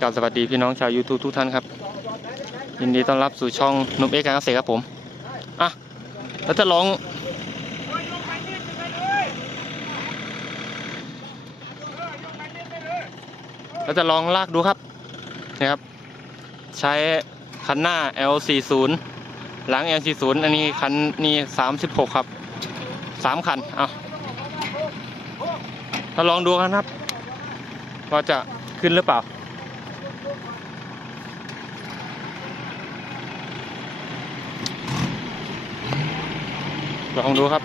กราบสวัสดีพี่น้องชาว YouTube ทุกท่านครับ ยินดีต้อนรับสู่ช่องนุ่มเอ็กการเกษตรครับผมอะเราจะลอง เราจะลองลากดูครับนะครับ ใช้คันหน้า L40 หลัง L40 อันนี้คันนี้36 ครับสามคันเอาเราลองดูกันครับว่าจะขึ้นหรือเปล่า ลองดูครับ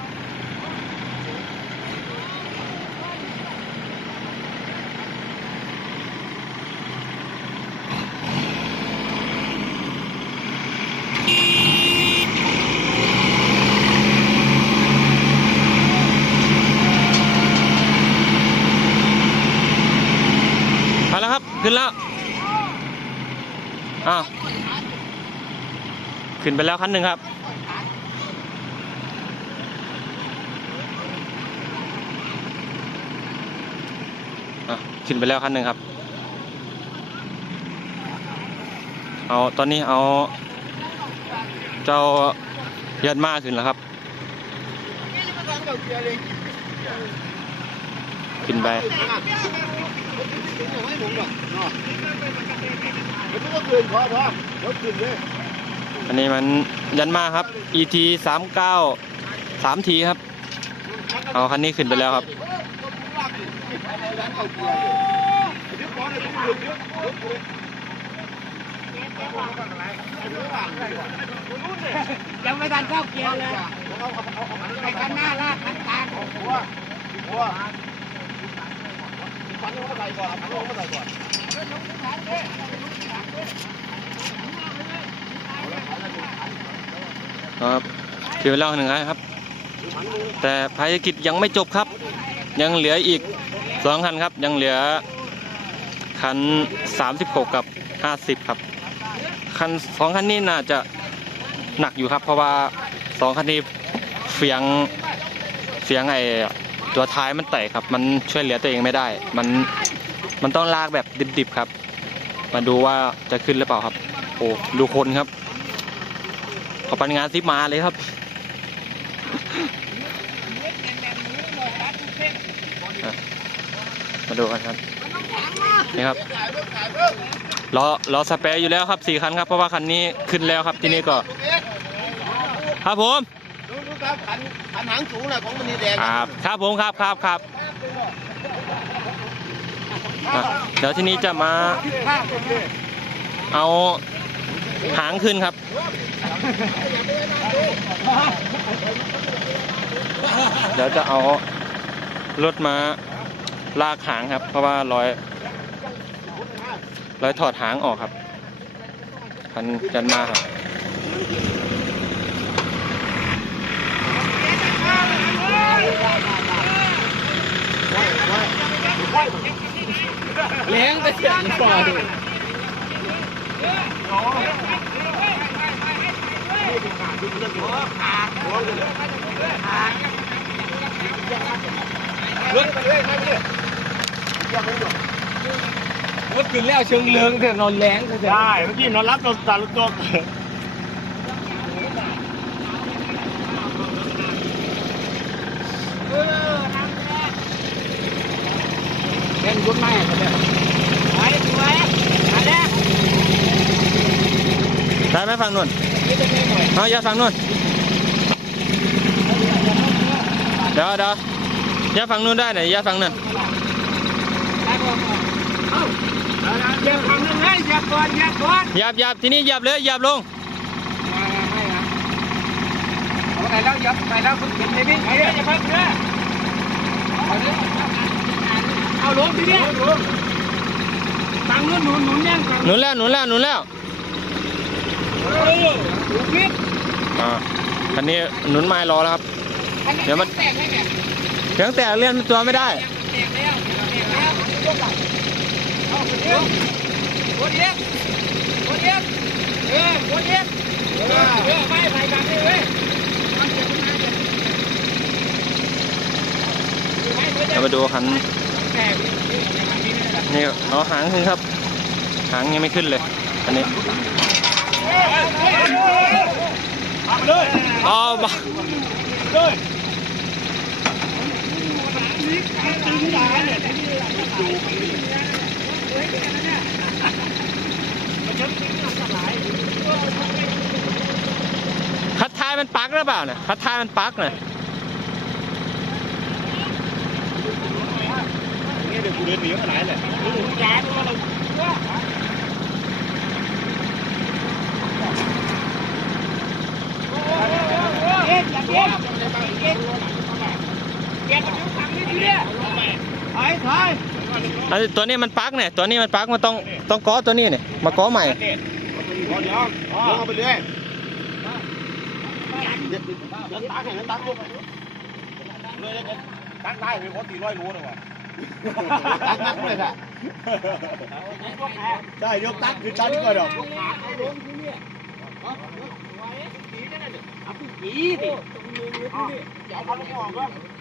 ไปแล้วครับ ขึ้นแล้ว อ้าว ขึ้นไปแล้วคันหนึ่งครับ ขึ้นไปแล้วคันหนึ่งครับ เอาตอนนี้เอา เจ้ายันมาขึ้นแล้วครับ ขึ้นไปอันนี้มันยันมาครับ ET สามเก้าสามทีครับ เอาคันนี้ขึ้นไปแล้วครับ ยังไม่ทันเข้าเกียร์เลยไปข้างหน้าลากกันตางของหัวหัวฟันเขาใส่ก่อนฟันเขาใส่ก่อนครับเขียอเวลาหนึ่งครับ แต่ภารกิจยังไม่จบครับ ยังเหลืออีก สองคันครับยังเหลือคัน 36 กับ 50 ครับ คันสองคันนี้น่าจะหนักอยู่ครับ เพราะว่าสองคันนี้เฟียงเฟียงไอตัวท้ายมันแตกครับ มันช่วยเหลือตัวเองไม่ได้ มันมันต้องลากแบบดิบๆครับ มาดูว่าจะขึ้นหรือเปล่าครับ โอ้ดูคนครับขอปันงานซิมาเลยครับ อะ มาดูกันครับนี่ครับรอรอสเปรย์อยู่แล้วครับสี่คันครับเพราะว่าคันนี้ขึ้นแล้วครับที่นี่ก็ ครับผมดูดูครับขันขันหางสูงนะของมันนี่แดงครับครับผมครับครับครับอะเดี๋ยวที่นี้จะมาเอาหางขึ้นครับเดี๋ยวจะเอารถมา ลากหางครับ เพราะว่ารอยรอยถอดหางออกครับพันยันมาครับเลี้ยงไปเสียงปล่อยรถ ขึ้นแล้วเชิงเลืองแต่นอนแรงก็จะได้เมื่อกี้นอนรับนอนตาลุกตัวเล่นรุ่นใหม่ก็ได้ไว้ไว้มาแน่ได้ไหมฝั่งนู้นเอาอย่าฝั่งนู้นเดี๋ยวเดี๋ยวอย่าฝั่งนู้นได้ไหนอย่าฝั่งนั้น เดี๋ยวทำนึงให้อย่า ก่อนอย่าก่อนหยับหยับทีนี้หยับเลยหยับลงเอาไปแล้วยับไปแล้วคุณเห็นในนี้ไปเลยอย่าพักเด้อเอาเด้อเอาลงทีนี้ตังนู้นหนุนหนุนยังตังหนุนแล้วหนุนแล้วหนุนแล้วเออถูกมิดอ่าคันนี้หนุนไม้รอแล้วครับเดี๋ยวมันแตกให้เนี่ยเสียงแต่เลื่อนตัวไม่ได้แตกแล้วแตกแล้ว ยกหลังเอาเดี๋ยวหัวเดียวหัวเดียวเออหัวเดียวเออเออไปไปกันเลยเว้ยเรามาดูคันแตกนี่เอาหางขึ้นครับ หางยังไม่ขึ้นเลย อันนี้อ๋อมา คัดท้ายมันปักหรือเปล่าเนี่ยคัดท้ายมันปักเนี่ยนี่เดี๋ยวกูเดินหนีมาไหนเลยอันนี้ อันตัวนี้มันปักเนี่ยตัวนี้มันปักมันต้องต้องก้อตัวนี้เนี่ยมาก้อใหม่เดี๋ยวลงไปเรื่อยเดินตักเห็นตักลูกเลยตักได้เป็นคนตีร้อยรู้เลยว่ะตักนักเลยค่ะได้ยกตักคือชั้นก่อนดอกเอา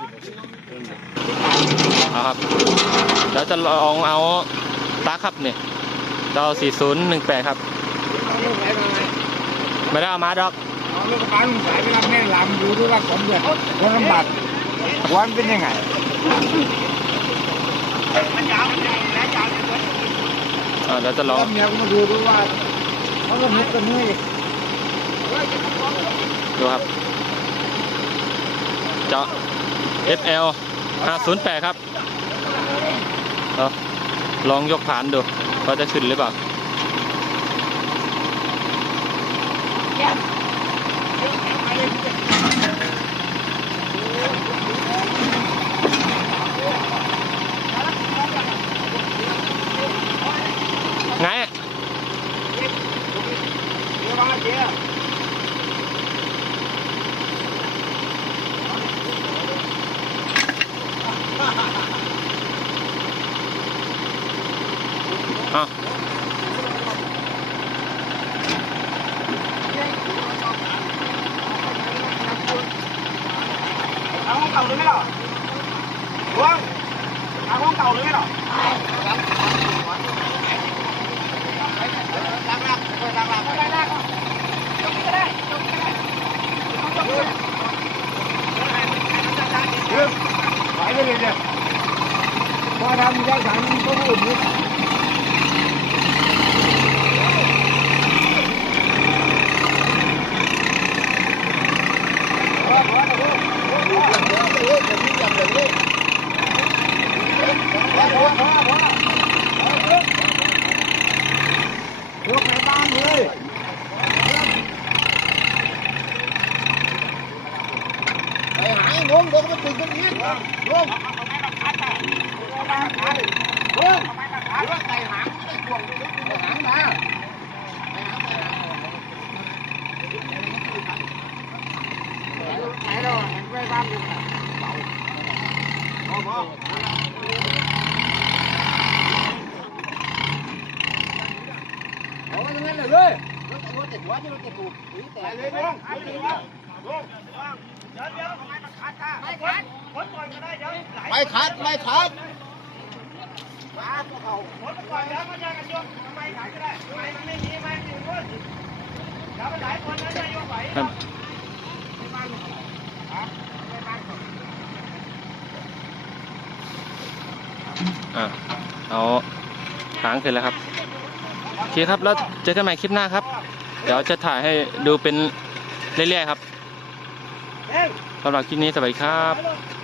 ครับเดี๋ยวจะลองเอาตาครับเนี่ยเรา4018 ครับ ไม่ได้เอามาดอกเอาลูกปั้นสายไปรับแม่ลำดูด้วยว่าสมเด็จคนลำบากวันเป็นยังไงอ่าเดี๋ยวจะลองเมียก็มาดูด้วยว่าเขาก็นึกกันเมื่อยดูครับเจาะ FL 508 ครับเอาลองยกฐานดูว่าจะขึ้นหรือเปล่าไง อะ เอาของเก่าเลยไหมล่ะวางเอาของเก่าเลยไหมล่ะไปเล ยเนี่ยพอทำได้สามก็พูดนี้ยกไปบ้านเลยไปหายงงเดี๋ยวมันถึงตรงนี้งงงงหรือว่าใส่หางใส่ห่วงใส่หางมาะจะยกไหวครับอะเอาหางขึ้นแล้วครับโอเคครับ แล้วเจอกันใหม่คลิปหน้าครับ เดี๋ยวจะถ่ายให้ดูเป็นเรื่อยๆครับสำหรับคลิปนี้สวัสดีครับไ